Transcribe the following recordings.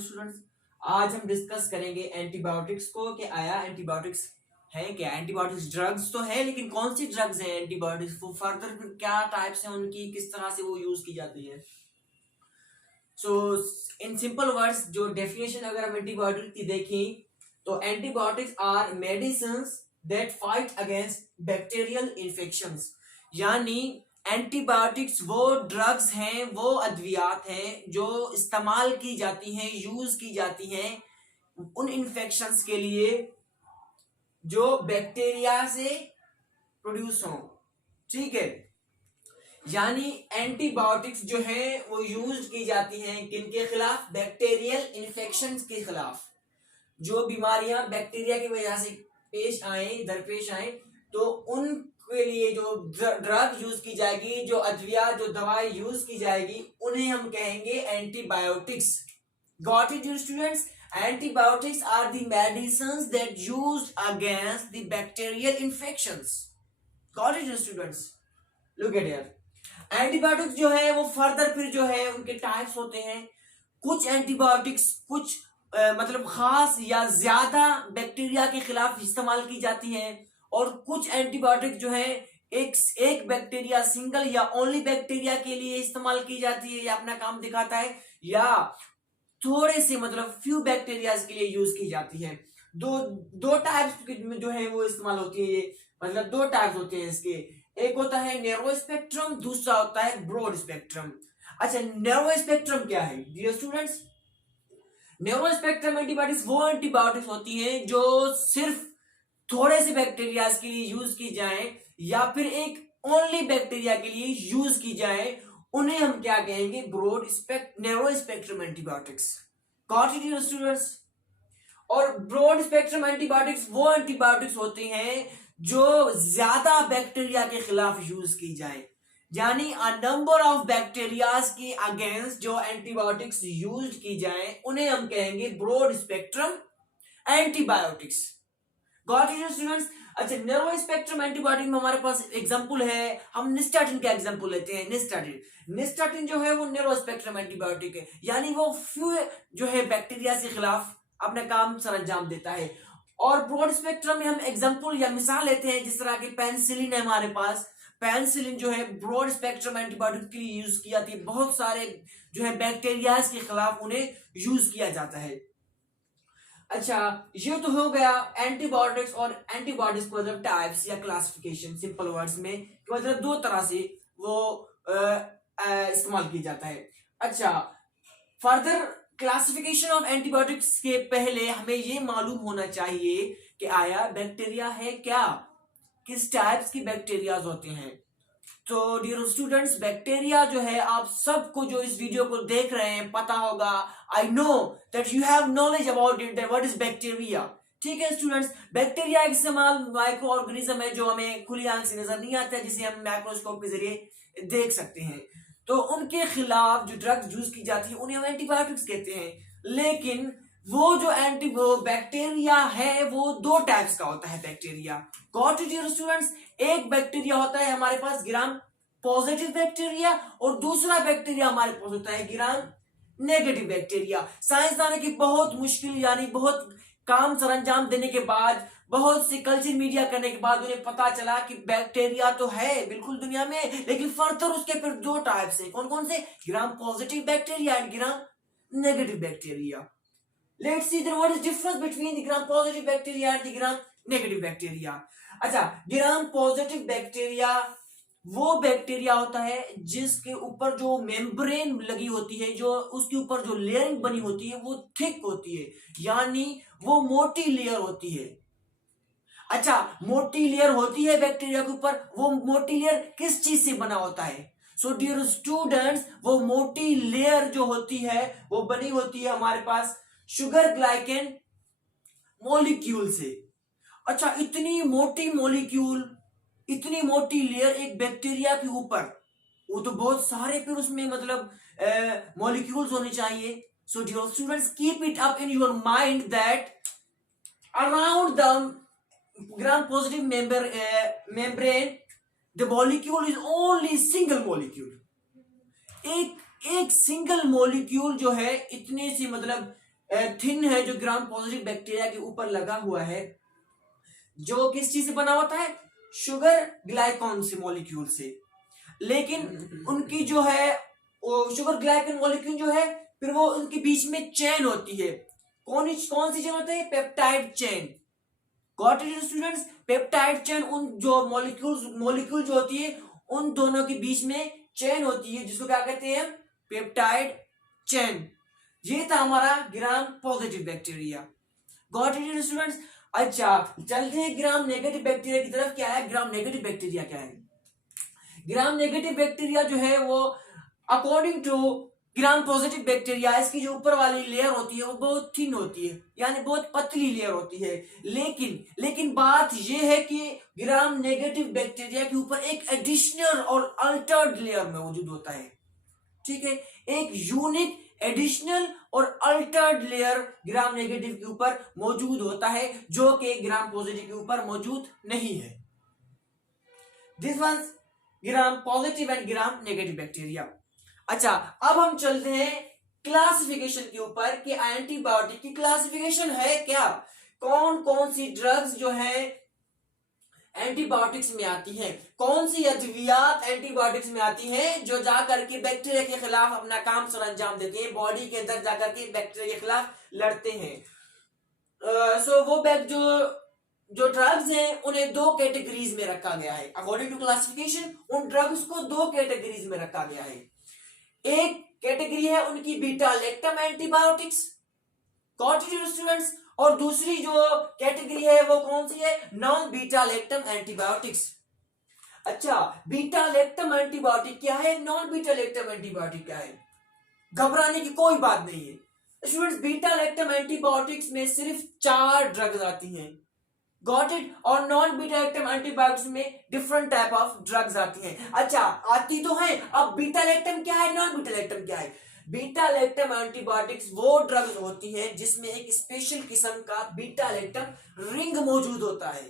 Students, आज हम discuss करेंगे एंटीबायोटिक्स को कि आया एंटीबायोटिक्स है क्या। एंटीबायोटिक्स ड्रग्स तो है, लेकिन कौन सी ड्रग्स हैं एंटीबायोटिक्स, वो फर्दर फिर क्या टाइप्स हैं उनकी, किस तरह से वो यूज की जाती है। सो इन सिंपल वर्ड्स, जो डेफिनेशन अगर हम एंटीबायोटिक की देखें तो antibiotics are medicines that fight against bacterial infections. यानी एंटीबायोटिक्स वो ड्रग्स हैं, वो अद्वियात हैं जो इस्तेमाल की जाती हैं, यूज की जाती हैं उन इन्फेक्शंस के लिए जो बैक्टीरिया से प्रोड्यूस हो। ठीक है, यानी एंटीबायोटिक्स जो है वो यूज की जाती हैं किनके खिलाफ? बैक्टीरियल इन्फेक्शंस के खिलाफ। जो बीमारियां बैक्टीरिया की वजह से पेश आए, दरपेश आए, तो उनके लिए जो ड्रग यूज की जाएगी, जो अद्विया, जो दवाई यूज की जाएगी, उन्हें हम कहेंगे antibiotics. Got it dear students? Antibiotics are the medicines that used against the bacterial infections. Got it, students? Look at here. Antibiotics जो है वो फर्दर फिर जो है उनके टाइप्स होते हैं। कुछ एंटीबायोटिक्स कुछ मतलब खास या ज्यादा बैक्टीरिया के खिलाफ इस्तेमाल की जाती हैं, और कुछ एंटीबायोटिक जो है एक बैक्टीरिया, सिंगल या ओनली बैक्टीरिया के लिए इस्तेमाल की जाती है, या अपना काम दिखाता है, या थोड़े से मतलब फ्यू बैक्टीरियाज के लिए यूज की जाती है। दो दो टाइप्स जो है वो इस्तेमाल होती है। ये मतलब दो टाइप्स होते हैं इसके, एक होता है नैरो स्पेक्ट्रम, दूसरा होता है ब्रॉड स्पेक्ट्रम। अच्छा, नैरो स्पेक्ट्रम क्या है dear students? Narrow spectrum antibiotics वो एंटीबायोटिक्स होती हैं जो सिर्फ थोड़े से बैक्टीरियाज के लिए यूज की जाए, या फिर एक ओनली बैक्टीरिया के लिए यूज की जाए, उन्हें हम क्या कहेंगे? Narrow spectrum antibiotics. Got it dear students? और ब्रॉड स्पेक्ट्रम एंटीबायोटिक्स वो एंटीबायोटिक्स होते हैं जो ज्यादा बैक्टीरिया के खिलाफ यूज की जाए, यानी अ नंबर ऑफ बैक्टीरियाज के अगेंस्ट जो एंटीबायोटिक्स यूज की जाए, उन्हें हम कहेंगे broad spectrum antibiotics. Got it students? अच्छा, नैरो स्पेक्ट्रम एंटीबायोटिक में हमारे पास एग्जांपल है, हम निस्टाटिन का एग्जांपल लेते हैं। निस्टाटिन जो है वो नैरो स्पेक्ट्रम एंटीबायोटिक है, यानी वो फ्यू जो है बैक्टीरिया के खिलाफ अपना काम सर अंजाम देता है। और ब्रॉड स्पेक्ट्रम में हम एग्जांपल या मिसाल लेते हैं, जिस तरह की पेनिसिलिन है हमारे पास। पेनिसिलिन जो है ब्रॉड स्पेक्ट्रम एंटीबायोटिक के लिए यूज की जाती है, बहुत सारे जो है बैक्टीरिया के खिलाफ उन्हें यूज किया जाता है। अच्छा, ये तो हो गया एंटीबायोटिक्स और एंटीबॉडीज को मतलब टाइप्स या क्लासिफिकेशन, सिंपल वर्ड्स में कि मतलब दो तरह से वो इस्तेमाल किया जाता है। अच्छा, फर्दर क्लासिफिकेशन ऑफ एंटीबायोटिक्स के पहले हमें ये मालूम होना चाहिए कि आया बैक्टीरिया है क्या, किस टाइप्स की बैक्टीरियाज होते हैं। तो डियर स्टूडेंट्स, बैक्टीरिया जो है, आप सबको जो इस वीडियो को देख रहे हैं पता होगा, I know that you have knowledge about it, that what is bacteria. ठीक है स्टूडेंट्स, बैक्टीरिया एक समान माइक्रो ऑर्गेनिज्म है जो हमें खुली आंख से नजर नहीं आता है, जिसे हम माइक्रोस्कोप के जरिए देख सकते हैं। तो उनके खिलाफ जो ड्रग्स यूज की जाती है उन्हें हम एंटीबायोटिक्स कहते हैं। लेकिन वो जो बैक्टीरिया है वो दो टाइप्स का होता है bacteria. Got it dear students? एक बैक्टीरिया होता है हमारे पास ग्राम पॉजिटिव बैक्टीरिया, और दूसरा बैक्टीरिया हमारे पास होता है ग्राम नेगेटिव बैक्टीरिया। साइंसदानों की बहुत मुश्किल, यानी बहुत काम सरंजाम देने के बाद, बहुत सी कल्चर मीडिया करने के बाद उन्हें पता चला कि बैक्टीरिया तो है बिल्कुल दुनिया में, लेकिन फर्दर उसके फिर दो टाइप्स हैं। कौन कौन से? ग्राम positive bacteria and gram negative bacteria. Let's see then what is difference between the gram positive bacteria and the gram negative bacteria. अच्छा, ग्राम पॉजिटिव बैक्टीरिया वो बैक्टीरिया होता है जिसके ऊपर जो मेम्ब्रेन लगी होती है, जो उसके ऊपर जो लेयरिंग बनी होती है वो थिक होती है, यानी वो मोटी लेयर होती है। अच्छा, मोटी लेयर होती है बैक्टीरिया के ऊपर, वो मोटी लेयर किस चीज से बना होता है? सो डियर स्टूडेंट्स, वो मोटी लेयर जो होती है वो बनी होती है हमारे पास शुगर ग्लाइकेन मॉलिक्यूल से। अच्छा, इतनी मोटी मॉलिक्यूल, इतनी मोटी लेयर एक बैक्टीरिया के ऊपर, वो तो बहुत सारे फिर उसमें मतलब मॉलिक्यूल्स होने चाहिए। So dear students, keep it up in your mind that around the gram positive membrane the molecule is only single molecule। एक सिंगल मॉलिक्यूल जो है इतने सी मतलब थिन है जो ग्राम पॉजिटिव बैक्टीरिया के ऊपर लगा हुआ है, जो किस चीज से बना होता है, शुगर ग्लाइकॉन से मॉलिक्यूल से। लेकिन उनकी जो है वो शुगर ग्लाइकन मॉलिक्यूल जो है फिर वो उनके बीच में चेन होती है। कौन सी चेन होती है, peptide chain. Got it students, peptide chain उन जो मॉलिक्यूल जो होती है उन दोनों के बीच में चेन होती है, जिसको क्या कहते हैं, पेप्टाइड चेन। ये था हमारा ग्राम positive bacteria. Got it students. अच्छा चलते हैं ग्राम नेगेटिव बैक्टीरिया की तरफ। क्या है ग्राम नेगेटिव बैक्टीरिया, क्या है ग्राम नेगेटिव बैक्टीरिया जो है वो according to gram positive bacteria, इसकी जो ऊपर वाली लेयर होती है वो बहुत थिन होती है, यानी बहुत पतली लेयर होती है। लेकिन बात यह है कि ग्राम नेगेटिव बैक्टीरिया के ऊपर एक एडिशनल और अल्टर्ड लेयर में मौजूद होता है। ठीक है, एक यूनिक एडिशनल और अल्टर्ड लेयर ग्राम नेगेटिव के ऊपर मौजूद होता है, जो कि ग्राम पॉजिटिव के ऊपर मौजूद नहीं है। This one gram positive and gram negative bacteria. अच्छा अब हम चलते हैं क्लासिफिकेशन के ऊपर कि एंटीबायोटिक की क्लासिफिकेशन है क्या, कौन कौन सी ड्रग्स जो है एंटीबायोटिक्स में आती हैं, कौन सी अद्वियात एंटीबायोटिक्स में आती हैं जो जाकर के बैक्टीरिया के खिलाफ अपना काम सर अंजाम देते हैं, बॉडी के अंदर जाकर के बैक्टीरिया के खिलाफ लड़ते हैं। सो वो जो ड्रग्स हैं उन्हें दो कैटेगरीज में रखा गया है। अकॉर्डिंग टू क्लासिफिकेशन उन ड्रग्स को दो कैटेगरीज में रखा गया है। एक कैटेगरी है उनकी beta lactam antibiotics, got it students, और दूसरी जो कैटेगरी है वो कौन सी है, नॉन बीटा लैक्टम एंटीबायोटिक्स। अच्छा बीटा लैक्टम एंटीबायोटिक क्या है, नॉन बीटा लैक्टम एंटीबायोटिक क्या है, घबराने की कोई बात नहीं है स्टूडेंट्स। बीटा लैक्टम एंटीबायोटिक्स में सिर्फ 4 ड्रग्स आती हैं, गॉट इट, और नॉन बीटा लैक्टम एंटीबायोटिक्स में डिफरेंट टाइप ऑफ ड्रग्स आती हैं। अच्छा आती तो है, अब बीटा लैक्टम क्या है, नॉन बीटा लैक्टम क्या है। बीटा लैक्टम एंटीबायोटिक्स वो ड्रग्स होती हैं जिसमें एक स्पेशल किस्म का बीटा लैक्टम रिंग मौजूद होता है।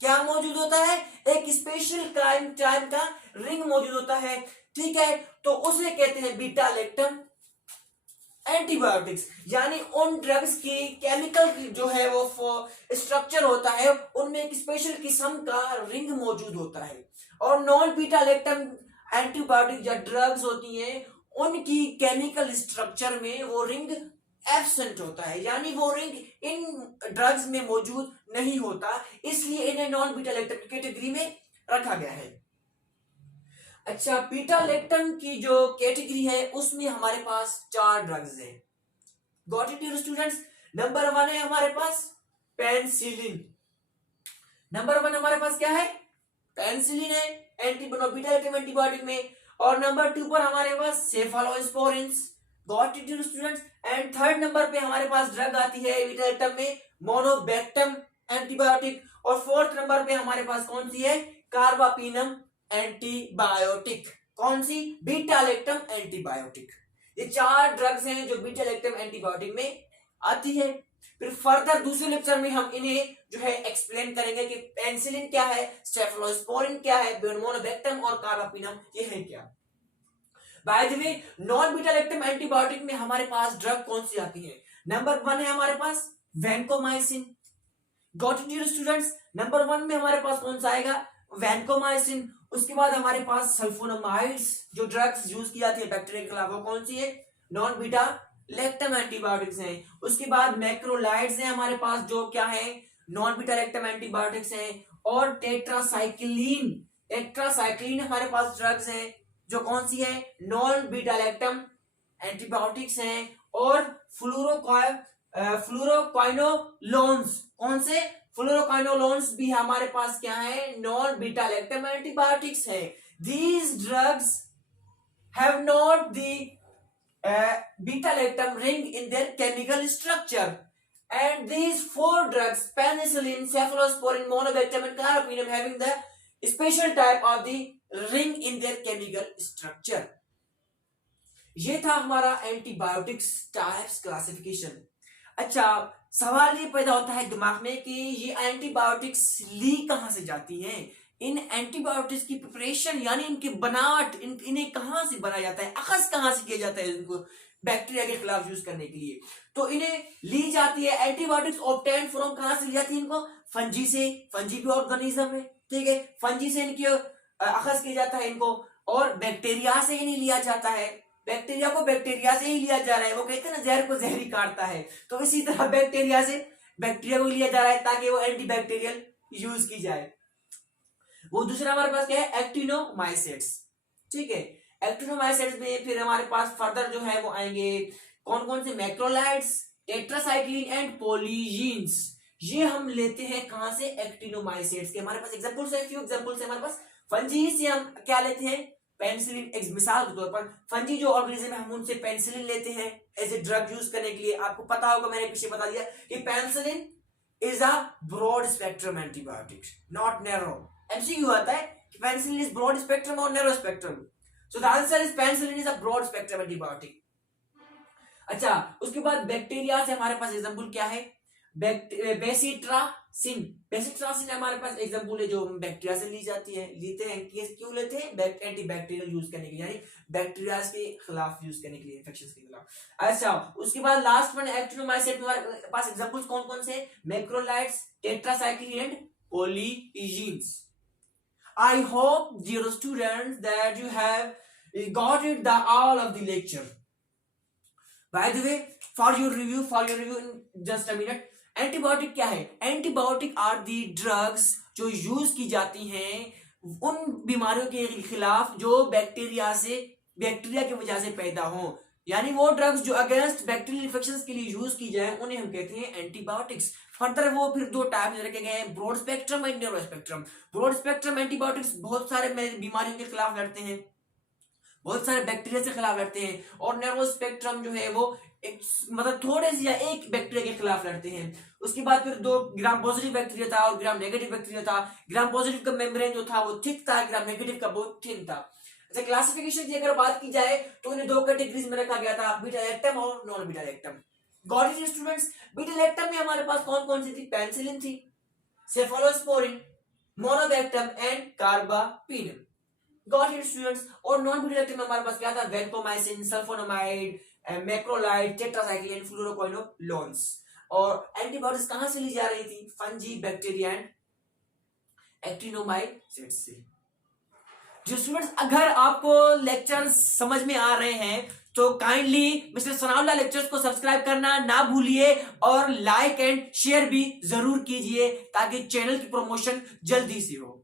क्या मौजूद होता है, एक स्पेशल टाइप का रिंग मौजूद होता है। ठीक है, तो उसे कहते हैं बीटा लैक्टम एंटीबायोटिक्स। यानी उन ड्रग्स की केमिकल जो है वो स्ट्रक्चर होता है, उनमें एक स्पेशल किस्म का रिंग मौजूद होता है। और नॉन बीटा लैक्टम एंटीबायोटिक जो ड्रग्स होती हैं उनकी केमिकल स्ट्रक्चर में वो रिंग एब्सेंट होता है, यानी वो रिंग इन ड्रग्स में मौजूद नहीं होता, इसलिए इन्हें नॉन बीटा लैक्टम कैटेगरी में रखा गया है। अच्छा बीटा लैक्टम की जो कैटेगरी है उसमें हमारे पास 4 ड्रग्स हैं, गॉट इट स्टूडेंट्स। नंबर 1 है हमारे पास पेनिसिलिन। नंबर 1 हमारे पास क्या है, पेनिसिलिन है बीटा लैक्टम एंटीबायोटिक में। और नंबर 2 पर हमारे पास cephalosporins, got it students. And third number पे हमारे पास ड्रग आती है बीटा लैक्टम में मोनोबेक्टम एंटीबायोटिक। और फोर्थ नंबर पे हमारे पास कौन सी है, कार्बापिनम एंटीबायोटिक। कौन सी, बीटा लैक्टम एंटीबायोटिक। ये 4 ड्रग्स हैं जो बीटा लैक्टम एंटीबायोटिक में आती है। फिर फर्दर दूसरे लेक्चर में हम इन्हें जो है एक्सप्लेन करेंगे कि पेनिसिलिन क्या है, सेफालोस्पोरिन क्या है, मोनोबेक्टम और कार्बापिनम ये है क्या। By the way non beta lactam antibiotic में हमारे पास ड्रग कौन सी आती है, नंबर 1 है हमारे पास vancomycin, got it students. Number 1 में हमारे पास कौन सा आएगा, वैंकोमाइसिन। उसके बाद हमारे पास सल्फोनामाइड्स जो ड्रग्स यूज की जाती है बैक्टीरिया के खिलाफ, वो कौन सी है, नॉन बीटा लैक्टम एंटीबायोटिक्स हैं। उसके बाद मैक्रोलाइड्स हैं हमारे पास जो क्या है, नॉन बीटा लैक्टम एंटीबायोटिक्स हैं। और टेट्रासाइक्लिन हमारे पास ड्रग्स हैं जो कौन सी है, नॉन बीटा लैक्टम एंटीबायोटिक्स हैं। और फ्लोरोक्वाइनोलोन्स, कौन से, फ्लोरोक्वाइनोलोन्स भी हमारे पास क्या है, नॉन बीटा लैक्टम एंटीबायोटिक्स है। These drugs have not the beta lactam ring in their chemical structure, and these 4 drugs penicillin, cephalosporin, monobectam and carbapenem having the special type of the ring in their chemical structure। ये था हमारा antibiotics types classification. अच्छा सवाल ये पैदा होता है दिमाग में कि ये एंटीबायोटिक्स ली कहां से जाती हैं, इन एंटीबायोटिक्स की प्रिपरेशन यानी इनकी बनावट, इन्हें कहां से बनाया जाता है, अखज कहां से किया जाता है इनको, बैक्टीरिया के खिलाफ यूज करने के लिए। तो इन्हें ली जाती है एंटीबायोटिक्स ऑब्टेन्ड फ्रॉम, कहां से ली जाती है इनको? फंजी से। फंजी भी ऑर्गेनिज्म है, ठीक है, फंजी से इनकी अखज किया जाता है इनको। और बैक्टीरिया से ही नहीं लिया जाता है, बैक्टीरिया को बैक्टीरिया से ही लिया जा रहा है। वो कहते हैं ना जहर को जहर ही काटता है, तो इसी तरह बैक्टीरिया से बैक्टीरिया को लिया जा रहा है ताकि वो एंटीबैक्टीरियल यूज की जाए। वो दूसरा हमारे पास क्या है? एक्टिनोमाइसिट्स, ठीक है। एक्टिनोमाइसिट्स में फिर हमारे पास फर्दर जो है वो आएंगे कौन कौन से? Macrolides, tetracycline and polyenes. ये हम लेते हैं कहां से? एक्टिनोमाइसिट्स के। हमारे पास एग्जांपल्स है, फ्यू एग्जांपल्स है हमारे पास। फंजी से हम क्या लेते हैं? पेनिसिलिन। एक मिसाल के तौर पर फंजी जो ऑर्गेनिज्म है हम उनसे पेनिसिलिन लेते हैं एज ए ड्रग यूज करने के लिए। आपको पता होगा, मैंने पीछे बता दिया कि penicillin is a broad spectrum antibiotic, not narrow. MCQ आता है कि पेनिसिलिन इज ब्रॉड स्पेक्ट्रम और narrow spectrum. So the answer is penicillin is a broad spectrum antibiotic. अच्छा, उसके बाद बैक्टीरिया से हमारे पास एग्जांपल क्या है? बेसिट्रासिन। बेसिट्रासिन हमारे पास एग्जांपल है जो बैक्टीरिया से ली जाती है। लेते हैं क्यों लेते हैं? एंटीबैक्टीरियल यूज करने के लिए, यानी बैक्टीरिया के खिलाफ यूज करने के लिए, इन्फेक्शंस के खिलाफ। अच्छा, उसके बाद लास्ट वन एक्टिनोमाइसिट में हमारे पास एग्जांपल्स कौन कौन से? Macrolides, tetracycline and polyenes. I hope, dear students, that you have got it the all of the lecture. By the way, for your review in just a minute. Antibiotic क्या है? Antibiotic are the drugs जो use की जाती हैं उन बीमारियों के खिलाफ जो बैक्टीरिया की वजह से पैदा हो, यानी वो ड्रग्स जो अगेंस्ट बैक्टीरियल इन्फेक्शंस के लिए यूज की जाए उन्हें हम कहते हैं एंटीबायोटिक्स। फर्दर वो फिर दो टाइप रखे गए हैं, broad spectrum and narrow spectrum. Broad spectrum antibiotics बहुत सारे बीमारियों के खिलाफ लड़ते हैं, बहुत सारे बैक्टीरिया से खिलाफ लड़ते हैं। और नैरो स्पेक्ट्रम जो है वो मतलब थोड़े से या एक बैक्टीरिया के खिलाफ लड़ते हैं। उसके बाद फिर दो ग्राम पॉजिटिव बैक्टीरिया था और ग्राम नेगेटिव बैक्टीरिया था। ग्राम पॉजिटिव का मेम्ब्रेन जो था वो थिक था, ग्राम नेगेटिव का बहुत थिन था। अच्छा, क्लासिफिकेशन की अगर बात की जाए तो इन्हें दो कैटेगरीज में रखा गया था, बीटा लैक्टम और non beta lactam. Got it students? Beta lactam में हमारे पास कौन कौन सी थी? पेनिसिलिन थी, cephalosporin, monobactam and carbapenem. Got it students? और नॉन बीटा लैक्टम में हमारे पास क्या था? Vancomycin, sulfonamide, macrolide, tetracycline, fluoroquinolones. और एंटीबायोटिक्स कहां से ली जा रही थी? फंजी, बैक्टीरिया एंड एक्टिनोमाइसिट्स से। जो स्टूडेंट्स अगर आपको लेक्चर समझ में आ रहे हैं तो काइंडली मिस्टर सनाउल्लाह लेक्चर्स को सब्सक्राइब करना ना भूलिए और लाइक एंड शेयर भी जरूर कीजिए ताकि चैनल की प्रमोशन जल्दी से हो।